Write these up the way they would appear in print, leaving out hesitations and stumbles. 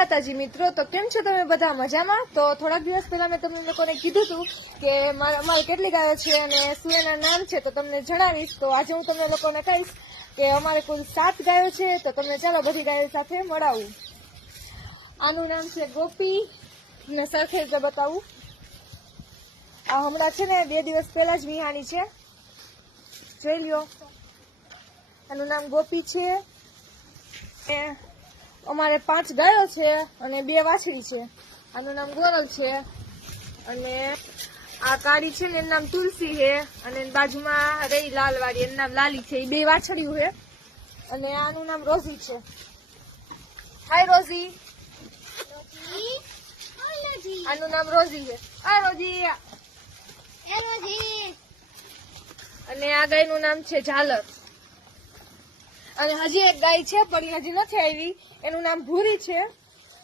માતાજી મિત્રો, તો કેમ છો તમે બધા? મજામાં? તો થોડાક દિવસ પહેલા મેં તમને લોકોને કીધું હતું કે અમારે કેટલી ગાયો છે અને શું એના નામ છે, તો તમને જણાવીશ. તો આજે હું તમને લોકોને કહીશ કે અમારે કુલ 7 ગાયો છે. તો તમને ચાલો બધી ગાયો સાથે મળાવું. આનું નામ છે ગોપી ને સરખે રીતે બતાવું. આ હમણાં છે ને 2 દિવસ પહેલા જ વિહાણી છે, જોઈ લ્યો. આનું નામ ગોપી છે. અમારે 5 ગાયો છે અને 2 વાછડી છે. આનું નામ ગોરલ છે અને આ કાળી છે ને એનું નામ તુલસી છે અને બાજુમાં રહી લાલ વાળી એનું નામ લાલી છે. એ 2 વાછડીઓ છે અને આનું નામ રોઝી છે. હાય રોઝી. આનું નામ રોઝી છે. હાય રોઝી. અને આ ગાયનું નામ છે ઝાલર. અને હજી એક ગાય છે પણ હજી નથી આવી, એનું નામ ભૂરી છે.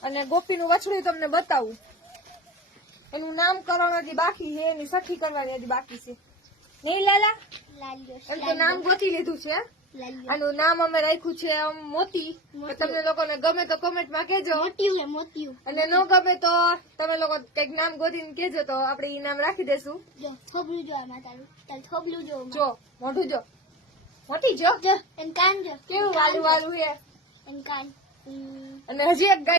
અને ગોપીનું વછડું તમને બતાવું. એનું નામકરણ હજી બાકી છે, એની સખી કરવાની હજી બાકી છે. નહીં લાલા? એમ તો નામ ગોતી લીધું છે. આનું નામ અમે રાખ્યું છે મોતી. તમને લોકોને ગમે તો કોમેન્ટમાં કહેજો, અને ન ગમે તો તમે લોકો કઈક નામ ગોતીને કહેજો, તો આપણે એ નામ રાખી દેશું. જો મોઢું જો, મોટી જો, કેવું વાલું વાલું છે. અને હજી એક ગાય